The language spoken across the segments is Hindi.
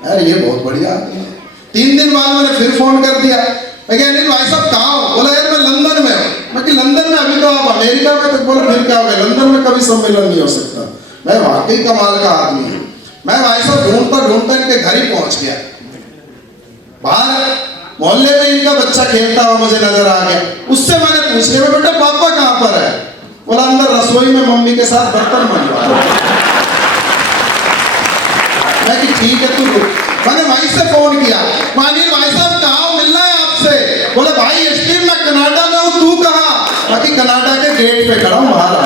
यार ये बहुत बढ़िया आदमी है। 3 दिन बाद मैंने फिर फोन कर दिया, मैं कहा अनिल भाई साहब कहाँ हो? बोला यार मैं लंदन में हूँ। मैं कि लंदन में? अभी तो आप अमेरिका में। तो बोला फिर क्या हो गया, लंदन में कभी सम्मेलन नहीं हो सकता। मैं वाकई कमाल का आदमी हूँ। मैं भाई साहब ढूंढता ढूंढता इनके घर ही पहुंच गया। बाहर मोहल्ले में इनका बच्चा खेलता हुआ मुझे नजर आ गया। उससे मैंने पूछ लिया बेटा पापा कहाँ पर है? बोला अंदर रसोई में मम्मी के साथ बर्तन बनवा रहा है। मैं कि ठीक है तू रुक। मैंने भाई से फोन किया, अनिल भाई साहब कहाँ हो, मिलना है आपसे। बोले भाई स्टीव मैं कनाडा में हूँ, तू कहाँ? बाकी कनाडा के गेट पे खड़ा हूँ, बाहर आ।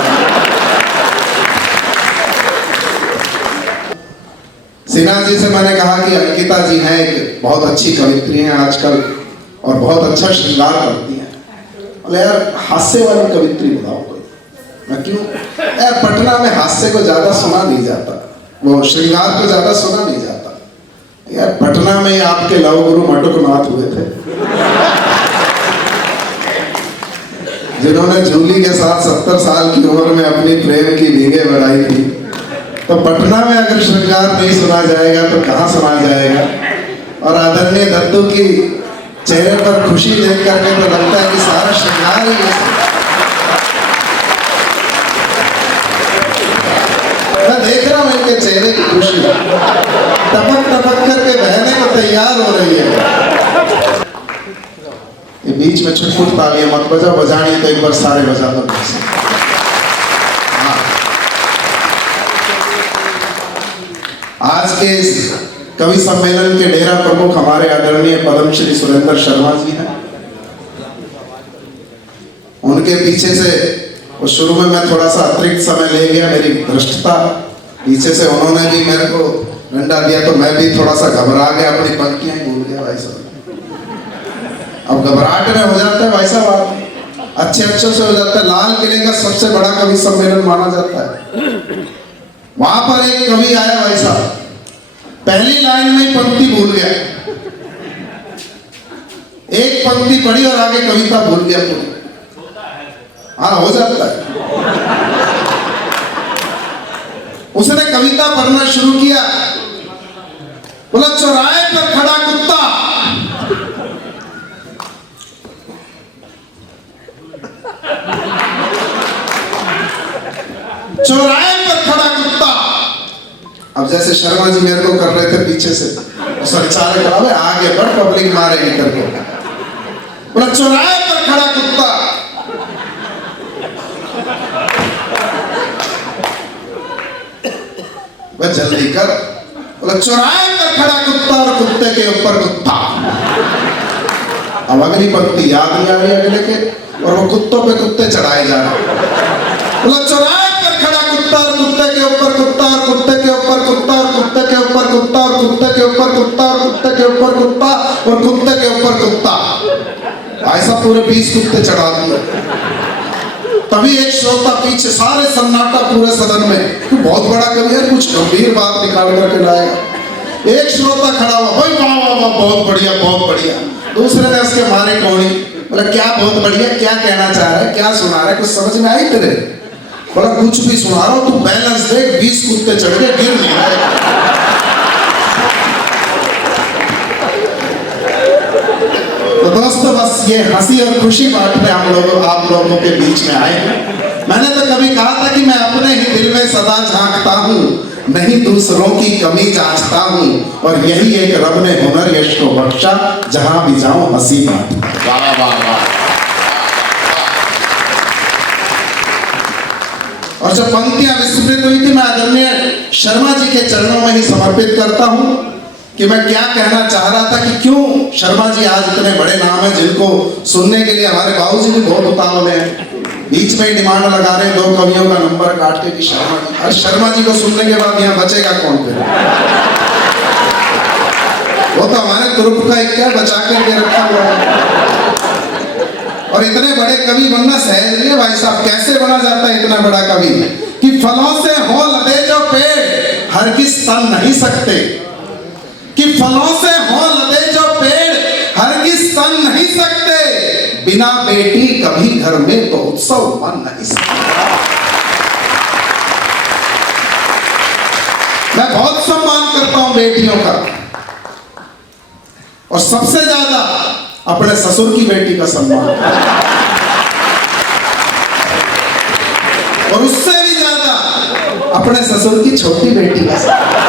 सिन्हा जी से मैंने कहा कि अंकिता जी हैं, एक बहुत अच्छी कवित्री हैं आजकल और बहुत अच्छा श्रृंगार करती हैं। बोले यार हास्य वाली कवित्री बताओ कोई। मैं क्यों? यार पटना में हास्य को ज्यादा सुना नहीं जाता, वो श्रृंगार को ज्यादा सुना नहीं जाता। यार पटना में आपके लव गुरु मटुकनाथ हुए थे, जिन्होंने जूली के साथ 70 साल की उम्र में अपनी प्रेम की लीगें बढ़ाई थी। तो पटना में अगर श्रृंगार नहीं सुना जाएगा तो कहाँ सुना जाएगा? और आदरणीय दत्तू की चेहरे पर खुशी देख करके तो लगता है कि सारा श्रृंगार ही मैं देख रहा हूँ इनके चेहरे की खुशी टपक टपक करके बहने को तैयार हो रही है। ये बीच में छुटपुट तालियां मत बजाओ, बजानी है तो एक बार सारे बजा दो। आज के इस कवि सम्मेलन के डेरा प्रमुख हमारे आदरणीय पद्मश्री सुरेंद्र शर्मा जी हैं। उनके पीछे से शुरू में मैं थोड़ा सा अतिरिक्त समय ले गया, मेरी भ्रष्टता। पीछे से उन्होंने भी मेरे को डंडा दिया तो मैं भी थोड़ा सा घबरा गया, अपनी पंक्तियां भूल गया भाई साहब। अब घबराहट में हो जाता है भाई साहब, अच्छे अच्छे से हो जाता है। लाल किले का सबसे बड़ा कवि सम्मेलन माना जाता है। वहां पर एक कवि आया भाई साहब, पहली लाइन में ही पंक्ति भूल गया, एक पंक्ति पढ़ी और आगे कविता भूल गया पूरी। हाँ हो जाता है। उसने कविता पढ़ना शुरू किया, बोला चौराहे पर खड़ा कुत्ता, चौराहे पर खड़ा कुत्ता। अब जैसे शर्मा जी मेरे को कर रहे थे पीछे से, संचालक आगे बढ़ पब्लिक मारेगी करके, बोला चौराहे पर खड़ा कुत्ता, वह जल्दी कर। बोला चौराहे पर खड़ा कुत्ता और कुत्ते के ऊपर कुत्ता। अब अगली पंक्ति याद नहीं आ रही अगले के, और वो कुत्तों पे कुत्ते चढ़ाए जा रहे। बोला चौराहे पर खड़ा कुत्ता और कुत्ते के ऊपर कुत्ता और कुत्ते के ऊपर कुत्ता और कुत्ते के ऊपर कुत्ता और कुत्ते के ऊपर कुत्ता और कुत्ते के ऊपर कुत्ता और कुत्ते के ऊपर कुत्ता। ऐसा पूरे 20 कुत्ते चढ़ा दिए। तभी एक श्रोता पीछे, सारे सन्नाटा पूरे सदन में, तो बहुत बड़ा कवि है, कुछ गंभीर बात निकाल करके लाएगा। एक श्रोता खड़ा हुआ, भाई वाह वाह वाह बहुत बढ़िया बहुत बढ़िया। दूसरे ने उसके मारे कौड़ी, बोला क्या बहुत बढ़िया, क्या कहना चाह रहा है, क्या सुना रहा है, कुछ समझ में आई तेरे? बोला कुछ भी सुना रहा हूं, तू बैलेंस देख, 20 कुत्ते चढ़ गए, गिर नहीं रहा। तो दोस्तों बस ये हंसी और खुशी बांटने हम लोग आप लोगों के बीच में आए हैं। मैंने तो कभी कहा था कि मैं अपने ही दिल में सदा झांकता हूँ, नहीं दूसरों की कमी जांचता हूँ, और यही एक रब ने हुनर यश को बख्शा, जहां भी जाऊं हंसी बांटता। वाह वाह वाह। और जब पंक्तियां विस्मृत हुई थी, मैं आदरणीय शर्मा जी के चरणों में ही समर्पित करता हूं कि मैं क्या कहना चाह रहा था, कि क्यों शर्मा जी आज इतने बड़े नाम हैं जिनको सुनने के लिए हमारे बाबूजी भी बहुत उतावले हैं। बीच में ही डिमांड लगा रहे हैं 2 कवियों का नंबर काट के कि शर्मा जी। अरे शर्मा जी को सुनने के बाद यहाँ बचेगा कौन फिर? वो तो हमारे ग्रुप का एक क्या बचा करके रखा हुआ है। और इतने बड़े कवि बनना सहज नहीं है भाई साहब। कैसे बना जाता है इतना बड़ा कवि? कि फलों से हो लदे जो पेड़ हरगिज तन नहीं सकते, कि फलों से हो लदे जो पेड़ हरगिज तन नहीं सकते, बिना बेटी कभी घर में तो उत्सव मन नहीं सकता। मैं बहुत सम्मान करता हूं बेटियों का, और सबसे ज्यादा अपने ससुर की बेटी का सम्मान, और उससे भी ज्यादा अपने ससुर की छोटी बेटी का सम्मान।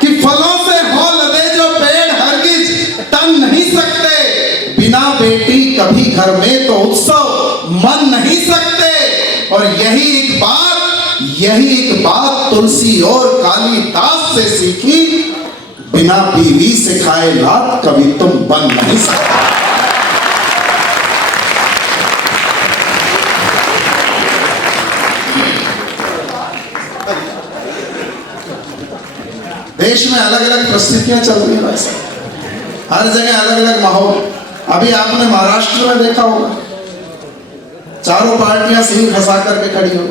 कि फलों से हो लदे जो पेड़ हरगिज तन नहीं सकते, बिना बेटी कभी घर में तो उत्सव मन नहीं सकते। और यही एक बात तुलसी और कालिदास से सीखी, बिना बीवी से खाए लात कभी तुम बन नहीं सकते। देश में अलग अलग परिस्थितियां चल रही हैं, हर जगह अलग अलग माहौल। अभी आपने महाराष्ट्र में देखा होगा, चारों पार्टियां सिंह फंसा करके खड़ी हो,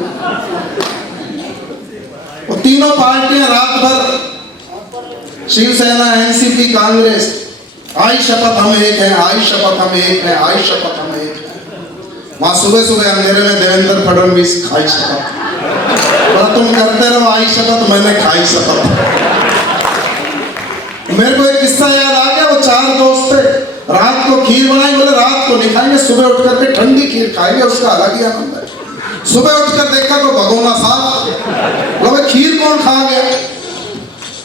वो तीनों पार्टियां रात भर शिवसेना, एनसीपी, कांग्रेस, आई शपथ हम एक हैं, आई शपथ हम एक हैं, आई शपथ हम एक हैं। वहां सुबह सुबह अंधेरे में देवेंद्र फडणवीस खाई शपथ, बोला तुम करते रहो आई शपथ, मैंने खाई शपथ। मेरे को एक किस्सा याद आ गया, वो चार दोस्त थे, रात को खीर बनाई, बोले रात को नहीं खाएंगे, सुबह उठ करके ठंडी खीर खाएंगे, उसका अलग ही आनंद है। सुबह उठकर देखा तो भगोना साफ, बोले खीर कौन खा गया?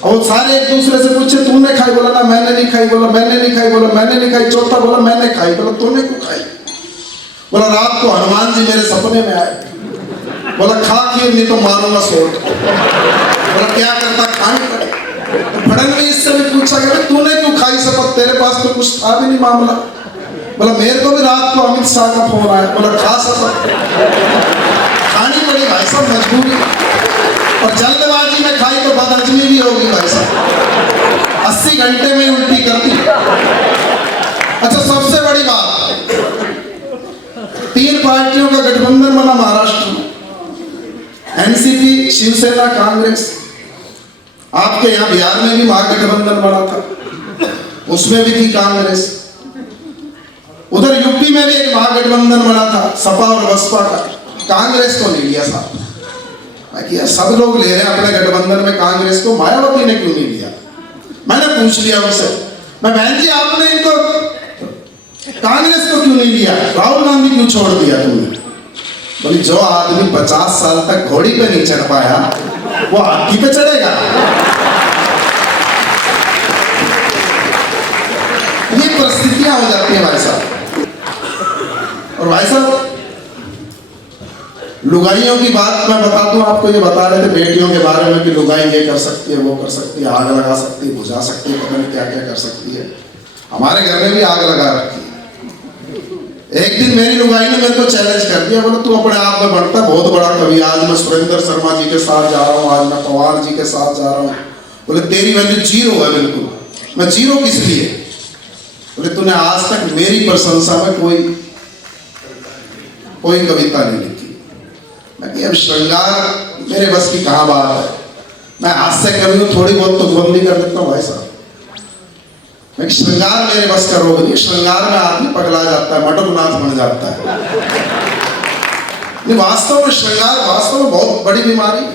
और सारे एक दूसरे से पूछे तूने खाई? बोला ना मैंने नहीं खाई। बोला मैंने नहीं खाई। बोला मैंने नहीं खाई। चौथा बोला मैंने खाई। बोला तूने क्यों खाई? बोला रात को हनुमान जी मेरे सपने में आए, बोला खा खीर नहीं तो मारूंगा सोट। बोला क्या करता? खानी पड़े। फडणवीस से भी पूछा गया तूने क्यों खाई शपथ, तेरे पास तो कुछ था भी नहीं मामला। बोला मेरे को भी रात को अमित शाह का फोन आया, बोला खा शपथ। खानी पड़ी भाई साहब, मजबूरी, और जल्दबाजी में खाई तो बदहजमी भी होगी भाई साहब, 80 घंटे में उल्टी करती। अच्छा सबसे बड़ी बात, 3 पार्टियों का गठबंधन बना महाराष्ट्र में, एनसीपी, शिवसेना, कांग्रेस। आपके यहाँ बिहार में भी महागठबंधन बना था, उसमें भी थी कांग्रेस। उधर यूपी में भी एक महागठबंधन बना था, सपा और बसपा का, कांग्रेस को नहीं लिया साहब। सब लोग ले रहे हैं अपने गठबंधन में कांग्रेस को, मायावती ने क्यों नहीं लिया? मैंने पूछ लिया उनसे, मैं बहन जी आपने इनको कांग्रेस को क्यों नहीं लिया, राहुल गांधी क्यों छोड़ दिया तुमने? बोली जो आदमी 50 साल तक घोड़ी पे नहीं चढ़ पाया वो हाथी पे चढ़ेगा? ये परिस्थितियां हो जाती है भाई साहब। और भाई साहब लुगाइयों की बात मैं बता दूं आपको, ये बता रहे थे बेटियों के बारे में कि लुगाई ये कर सकती है, वो कर सकती है, आग लगा सकती है, बुझा सकती है, पता नहीं क्या क्या कर सकती है। हमारे घर में भी आग लगा रखी है। एक दिन मेरी लुगाई ने मेरे को चैलेंज कर दिया, बोला तू अपने आप में बढ़ता बहुत बड़ा कवि, आज मैं सुरेंद्र शर्मा जी के साथ जा रहा हूँ, आज मैं पवार जी के साथ जा रहा हूँ। बोले तेरी वैल्यू जीरो है बिल्कुल। मैं जीरो किस लिए? बोले तूने आज तक मेरी प्रशंसा में कोई कविता नहीं लिखी। मैं अब श्रृंगार मेरे बस की कहाँ बात है, मैं हास्य कवि हूँ, थोड़ी बहुत तो बंदी कर देता हूँ भाई साहब। मैं श्रृंगार मेरे बस का रोग नहीं, श्रृंगार में आदमी पगला जाता है, मटकनाथ बन जाता है। वास्तव में श्रृंगार वास्तव में बहुत बड़ी बीमारी है।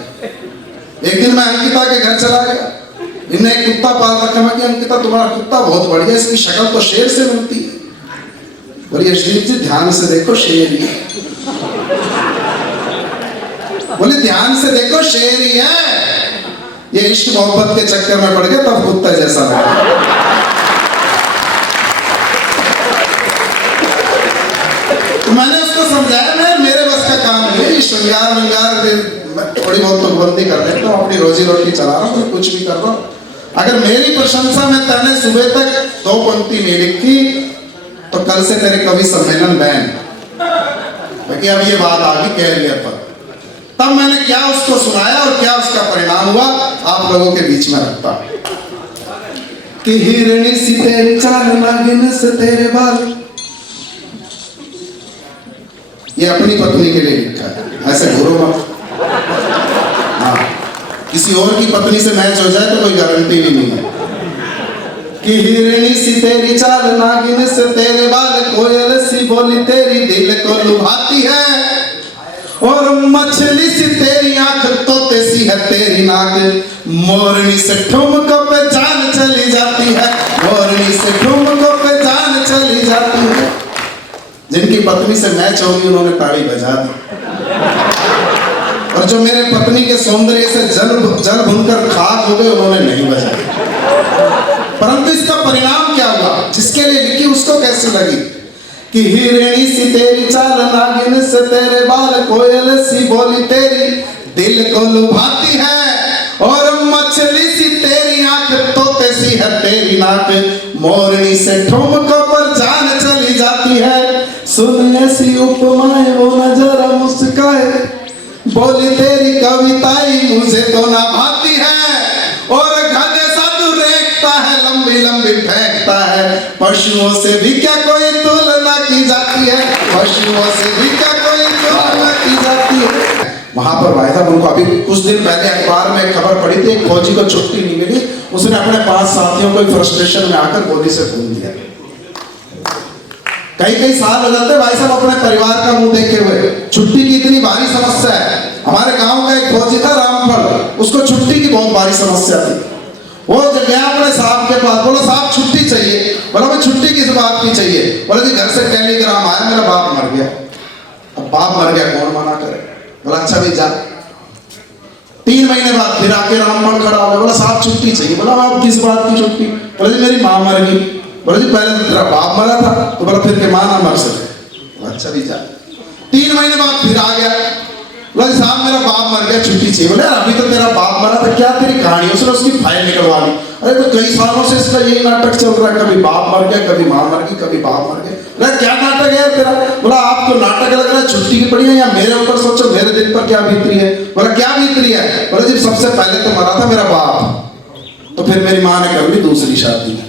एक दिन मैं अंकिता के घर चला गया, इन्हें एक कुत्ता पाल रखा। मैं कि अंकिता तुम्हारा कुत्ता बहुत बढ़िया, इसकी शक्ल तो शेर से मिलती है। बोली यशदीप जी ध्यान से देखो शेर ही है। बोले ध्यान से देखो शेर ही है, ये इश्क मोहब्बत के चक्कर में पड़ गया तब कुत्ता जैसा लगा। तो मैंने उसको समझाया मैं मेरे बस का काम नहीं है, श्रृंगार विंगार थोड़ी बहुत तो बंदी कर देता हूँ, अपनी रोजी रोटी चला रहा हूँ, कुछ भी कर रहा हूँ। अगर मेरी प्रशंसा में तैने सुबह तक 2 पंक्ति नहीं लिखी तो कल से तेरे कवि सम्मेलन बैन। बाकी अब ये बात आ गई कैरियर पर, तब मैंने क्या उसको सुनाया और क्या उसका परिणाम हुआ आप लोगों के बीच में रखता कि हिरणी सी तेरी चाल, नागिन से तेरे बाल। ये अपनी पत्नी के लिए लिखा है, ऐसे घूरो मत। हाँ, किसी और की पत्नी से मैच हो जाए तो कोई गारंटी भी नहीं है। कि हिरणी सी तेरी चाल, नागिन से तेरे बाल, कोयल सी बोली तेरी दिल को लुभाती है, और मछली सी तेरी आंख तोते सी है तेरी नाक, मोरनी से ठुमकों पे जान चली जाती है, मोरनी से ठुमकों पे जान चली जाती है। जिनकी पत्नी से मैच होगी उन्होंने ताली बजा दी, और जो मेरे पत्नी के सौंदर्य से जल भूनकर खाक हो गए उन्होंने नहीं बजाई। परंतु इसका परिणाम क्या हुआ, जिसके लिए लिखी उसको कैसी लगी कि हिरणी सी तेरी चाल, नागिन से तेरे बाल, कोयल सी बोली तेरी दिल को लुभाती है, और मछली सी तेरी आंख, तोते सी है तेरी नाक, मोरनी से ठुमकों पर जान चली जाती है। सुन ऐसी उपमाएं वो नजर मुस्काए, बोली तेरी कविताएं मुझे तो ना भाती है, और गधे सा तू रेखता है, लंबी लंबी फेंकता है, पशुओं से भी क्या कोई तुलना की जाती है, पशुओं से भी क्या कोई तुलना की जाती है। वहां पर भाई साहब उनको अभी कुछ दिन पहले अखबार में खबर पड़ी थी, एक फौजी को छुट्टी नहीं मिली, उसने अपने 5 साथियों को फ्रस्ट्रेशन में आकर गोली से खून दिया। कई साल हो जाते भाई साहब अपने परिवार का मुंह देखे हुए, छुट्टी की इतनी भारी समस्या है। हमारे गांव का एक फौजी था रामफल, उसको छुट्टी की बहुत भारी समस्या थी। वो जब गया अपने साहब के पास, बोला साहब छुट्टी चाहिए। बोला भाई छुट्टी किस बात की चाहिए? बोला जी घर से टेलीग्राम आया, मेरा बाप मर गया। अब बाप मर गया कौन मना करे? बोला अच्छा भी जा। 3 महीने बाद फिर आके रामफल खड़ा हो गया, बोला साहब छुट्टी चाहिए। बोला आप किस बात की छुट्टी? बोला जी मेरी माँ मर गई। बोला जी पहले तेरा बाप मरा था, तो बोला फिर के माँ ना मर सके। अच्छा भी जा। 3 महीने बाद फिर आ गया, बोला साहब मेरा बाप मर गया, छुट्टी चाहिए। बोले अभी तो तेरा बाप मरा था, क्या तेरी कहानी? उसने उसकी फाइल निकलवा ली। अरे तो कई सालों से इसका यही नाटक चल रहा है, कभी बाप मर गया, कभी माँ मर गई, कभी बाप मर गया। बोला क्या नाटक है तेरा? बोला आपको नाटक लग रहा है, छुट्टी की पड़ी है, या मेरे ऊपर सोचो मेरे दिल पर क्या बीत रही है। बोला क्या बीत रही है? बोला जी सबसे पहले तो मरा था मेरा बाप, तो फिर मेरी माँ ने कर ली दूसरी शादी,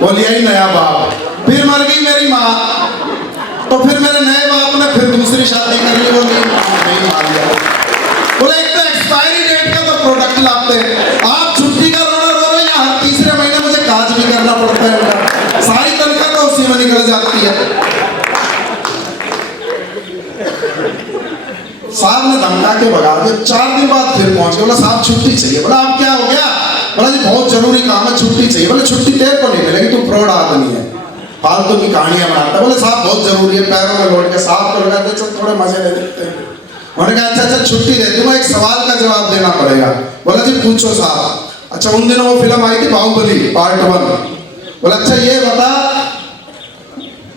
बोलिए ही नया बाप, फिर मर गई मेरी माँ, तो फिर मेरे नए बाप ने फिर दूसरी शादी कर ली, वो नहीं मार लिया। बोले एक तो एक्सपायरी डेट का तो प्रोडक्ट लाते हैं, आप छुट्टी का रोना रो रहे हैं, हर तीसरे महीने मुझे काज भी करना पड़ता है उनका, सारी तनख्वाह तो उसी में निकल जाती है। साहब ने धमका के भगा दिया। 4 दिन बाद फिर पहुंच गया, बोला साहब छुट्टी चाहिए। बोला अब क्या हो गया? बोला जी बहुत जरूरी काम है, छुट्टी चाहिए। बोले छुट्टी तेरे को नहीं मिलेगी, तू फ्रॉड आदमी है, फालतू की कहानियां बनाता। बोले साहब बहुत जरूरी है, पैरों में लौट के साहब को लगाते चल थोड़े मजे ले लेते हैं। उन्होंने कहा अच्छा छुट्टी दे दूंगा, एक सवाल का जवाब देना पड़ेगा। बोला जी पूछो साहब। अच्छा उन दिनों वो फिल्म आई थी बाहुबली पार्ट 1। बोला अच्छा ये बता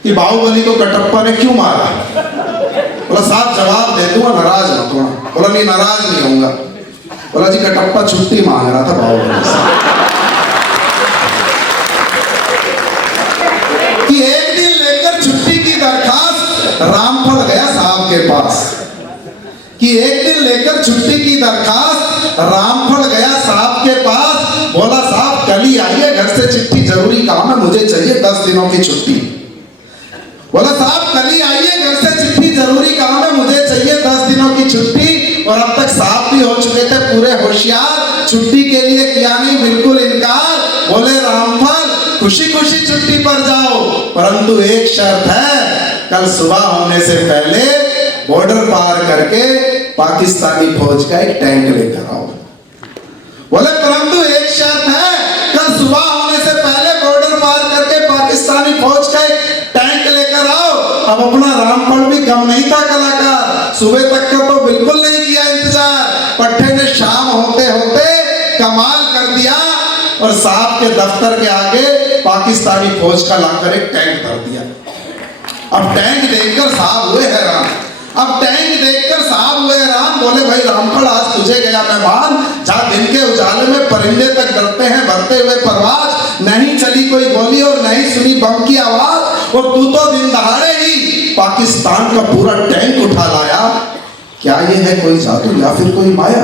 कि बाहुबली को कटप्पा ने क्यों मारा? बोला साहब जवाब दे दूंगा, नाराज मत होना। बोला नहीं नाराज नहीं होऊंगा। बोला जी कटप्पा छुट्टी मांग रहा था बाहुबली से कि एक दिन लेकर छुट्टी की दरखास्त रामफल गया साहब के पास, कि एक दिन लेकर छुट्टी की दरखास्त रामफल गया साहब के पास। बोला साहब कल ही आइए, घर से चिट्ठी जरूरी काम है, मुझे चाहिए 10 दिनों की छुट्टी। बोला साहब कल ही आइए, घर से चिट्ठी जरूरी काम है, मुझे चाहिए 10 दिनों की छुट्टी। और अब तक साहब भी हो चुके थे पूरे होशियार, छुट्टी के लिए किया नहीं बिल्कुल इनकार। बोले रामफल खुशी खुशी छुट्टी पर जाओ, परंतु एक शर्त है, कल सुबह होने से पहले बॉर्डर पार करके पाकिस्तानी फौज का एक टैंक लेकर आओ। बोले परंतु एक शर्त है, कल सुबह होने से पहले बॉर्डर पार करके पाकिस्तानी फौज का एक टैंक लेकर आओ। अब अपना रामफल भी कम नहीं था कलाकार, सुबह तक का तो बिल्कुल नहीं किया इंतजार। पट्टे ने शाम होते होते कमाल कर दिया और साहब के दफ्तर के आगे पाकिस्तानी फौज का लाकर एक टैंक धर दिया। अब टैंक देखकर साहब हुए हैरान, बोले भाई रामफल आज तुझे गया मेहमान, जहाँ दिन के उजाले में परिंदे तक डरते हैं भरते हुए परवाज, नहीं चली कोई गोली और नहीं सुनी बम की आवाज, और तू तो दिन दहाड़े ही पाकिस्तान का पूरा टैंक उठा लाया। क्या ये है कोई जादू या फिर कोई माया?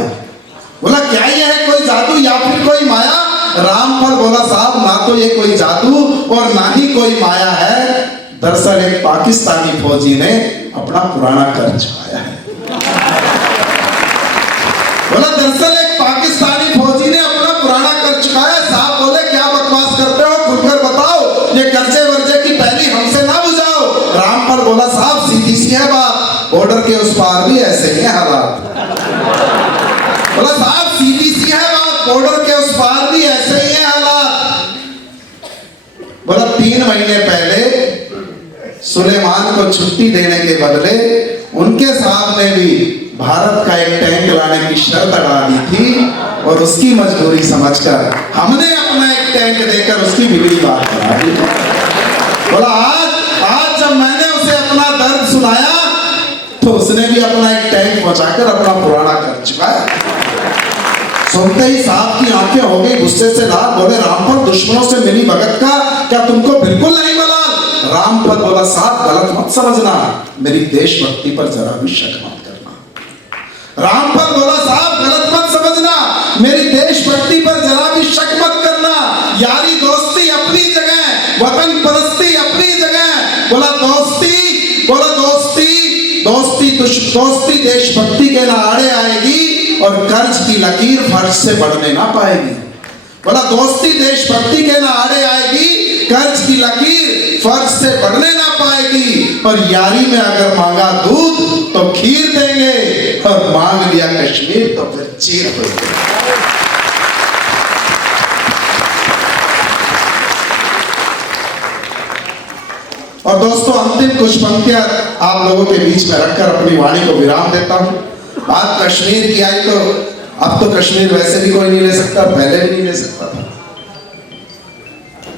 बोला क्या ये है कोई जादू या फिर कोई माया? रामफल बोला साहब ना तो ये कोई जादू और ना ही कोई माया है, दरअसल एक पाकिस्तानी फौजी ने अपना पुराना कर चुकाया है। बोला दरअसल एक पाकिस्तानी फौजी ने अपना पुराना कर चुकाया। साहब बोले क्या बकवास करते हो, खुलकर बताओ, ये कर्जे वर्जे की पहली हमसे ना बुझाओ। रामफल बोला साहब सीधी सी है बात, बॉर्डर के उस पार भी ऐसे ही है हालात। बोला साहब सीधी सी है बात, बॉर्डर के उस पार भी ऐसे ही है हालात। बोला 3 महीने पहले सुलेमान को छुट्टी देने के बदले उनके साहब ने भी भारत का एक टैंक लाने की शर्त अड़ा दी थी और उसकी मजबूरी समझकर हमने अपना एक टैंक देकर उसकी बिगड़ी बात करा दी। बोला आज जब मैंने उसे अपना दर्द सुनाया तो उसने भी अपना एक टैंक पहुंचाकर अपना पुराना कर चुकाया। सुनते ही साहब की आंखें हो गई गुस्से से लाल। बोले रामपत दुश्मनों से मिली भगत का क्या तुमको बिल्कुल नहीं मलाल? रामपत बोला साहब गलत मत समझना, मेरी देशभक्ति पर जरा भी शक मत करना। रामपत बोला साहब गलत मत समझना, मेरी देशभक्ति पर जरा भी शक मत करना। यारी दोस्ती अपनी जगह, वतन परस्ती अपनी जगह। बोला दोस्ती देशभक्ति के आड़े आएगी और कर्ज की लकीर फर्ज से बढ़ने ना पाएगी। बोला दोस्ती देशभक्ति के आड़े आएगी, कर्ज की लकीर फर्ज से बढ़ने ना पाएगी। और यारी में अगर मांगा दूध तो खीर देंगे और मांग लिया कश्मीर तो फिर चीर देंगे। और दोस्तों अंतिम कुछ पंक्तियां आप लोगों के बीच में रखकर अपनी वाणी को विराम देता हूं। बात कश्मीर की आई तो अब तो कश्मीर वैसे भी कोई नहीं ले सकता, पहले भी नहीं ले सकता था।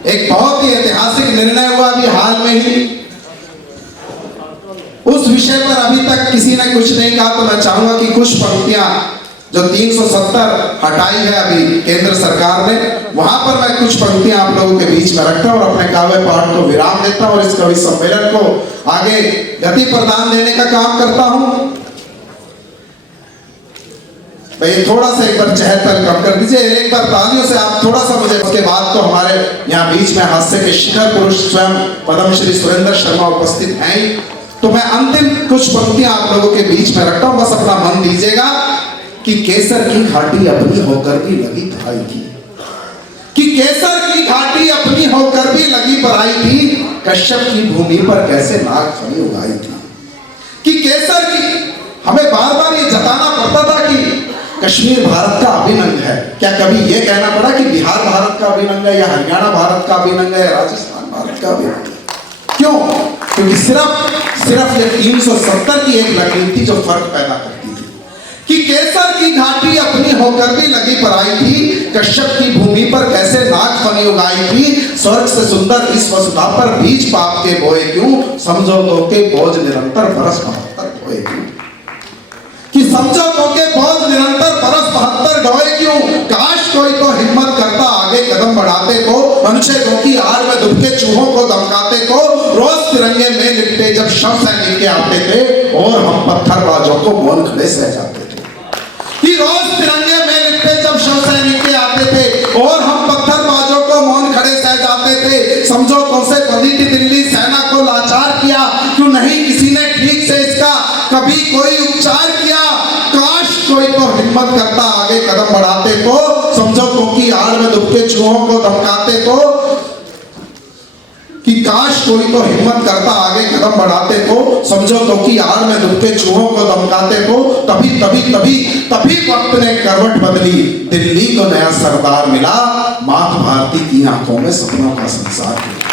एक बहुत ही ऐतिहासिक निर्णय हुआ अभी हाल में ही, उस विषय पर अभी तक किसी ने कुछ नहीं कहा। तो मैं चाहूंगा कि कुछ पंक्तियां जो 370 हटाई है अभी केंद्र सरकार ने, वहां पर मैं कुछ पंक्तियां आप लोगों के बीच में रखता हूं और अपने काव्य पाठ को विराम देता हूं और इस कवि सम्मेलन को आगे गति प्रदान देने का काम करता हूं। भाई थोड़ा सा एक बार चहल पहल कम कर दीजिए, एक बार तालियों से आप थोड़ा सा मुझे। उसके बाद तो हमारे यहाँ बीच में हास्य के शिखर पुरुष स्वयं पद्मश्री सुरेंद्र शर्मा उपस्थित हैं। तो मैं अंतिम कुछ पंक्तियां आप लोगों के बीच में रखता हूं, बस अपना मन दीजिएगा। कि केसर की घाटी अपनी होकर भी लगी पराई थी, कि केसर की घाटी अपनी होकर भी लगी पराई थी, कश्यप की भूमि पर कैसे नाग फली उगाई थी। कि केसर की, हमें बार बार ये जताना पड़ता था कि कश्मीर भारत का अभिनंग है। क्या कभी ये कहना पड़ा कि बिहार भारत का अभिनंग है या हरियाणा भारत का अभिनंग है या राजस्थान भारत का अभिनंग है? क्यों? क्योंकि सिर्फ ये 370 की एक लकीर थी जो फर्क पैदा करती थी। कि केसर की घाटी अपनी होकर भी लगी पराई थी, कश्यप की भूमि पर कैसे नाग फली उगाई थी। स्वर्ग से सुंदर इस वसुधा पर बीज पाप के बोए क्यों, समझौतों के बोझ निरंतर बरस 72 ढोए क्यों। कि समझौतों के बोझ निरंतर बरस 72 ढोए क्यों। काश कोई तो हिम्मत करता आगे कदम बढ़ाते को, मनुष्यों की आड़ में दुबके चूहों को धमकाते को। रोज तिरंगे में लिपटे जब शव सैनिक के आते थे और हम पत्थरबाजों को मौन खड़े सह जाते थे। कि रोज तिरंगे में लिपटे जब शव सैनिक के आते थे और हम पत्थरबाजों को मौन खड़े सह जाते थे। समझौतों से बनी थी दिल्ली, सेना को लाचार किया, क्यों नहीं किसी ने ठीक से इसका कभी कोई उपचार किया। काश कोई तो हिम्मत करता आगे कदम बढ़ाते को, समझौतों की आड़ में दुबके चूहों को धमकाते को। कि काश कोई तो हिम्मत करता आगे कदम बढ़ाते को, समझौतों की आड़ में दुबके चूहों को धमकाते को। तभी वक्त ने करवट बदली, दिल्ली को नया सरदार मिला, मात भारती की आंखों में सपनों का संसार मिला।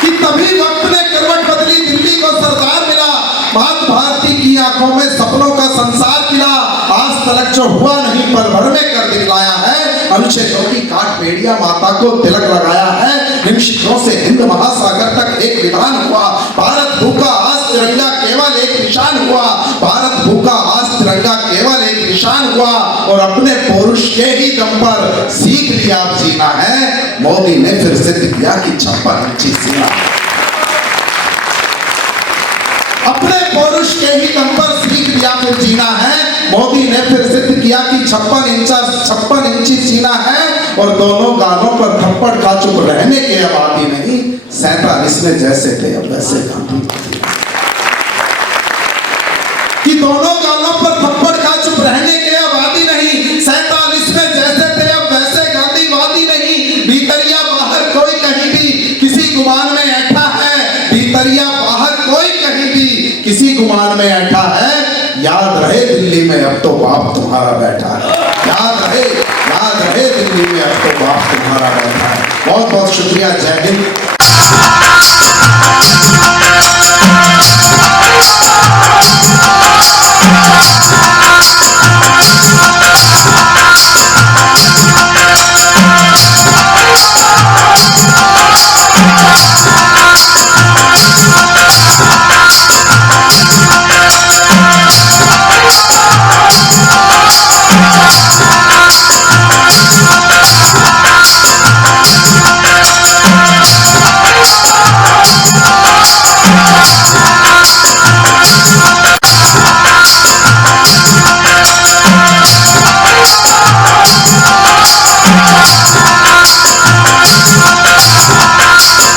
कि तभी वक्त ने करवट बदली, दिल्ली को सरदार मिला, मात भारती की आंखों में सपनों का संसार खिला। आज तलक जो हुआ नहीं पल भर में कर दिखलाया है, अनुच्छेदों की काट पेड़िया माता को तिलक लगाया है। हिमशिखरों से हिंद महासागर तक एक विधान हुआ, भारत भूखा आज तिरंगा केवल एक निशान हुआ। भारत भूखा आज तिरंगा केवल एक निशान हुआ और अपने पौरुष के ही दम पर सीख लिया अब जीना है। मोदी ने फिर सिद्ध किया कि 56 इंची सीना, अपने पौरुष के ही दम पर सीख लिया फिर जीना है। मोदी ने फिर सिद्ध किया कि 56 इंची सीना है और दोनों गालों पर थप्पड़ खा चुप रहने के आबादी नहीं। 47 में जैसे थे अब वैसे गांधी, कि दोनों गालों पर थप्पड़ खा चुप रहने के आबादी नहीं। 47 में जैसे थे अब वैसे गांधीवादी नहीं। भीतरिया बाहर कोई कहीं भी किसी गुमान में ऐठा है, भीतरिया बाहर कोई कहीं भी याद रहे दिल्ली में अब तो बाप तुम्हारा बैठा है, याद रहे दिल्ली में अब तो बाप तुम्हारा बैठा है। बहुत बहुत शुक्रिया, जय हिंद।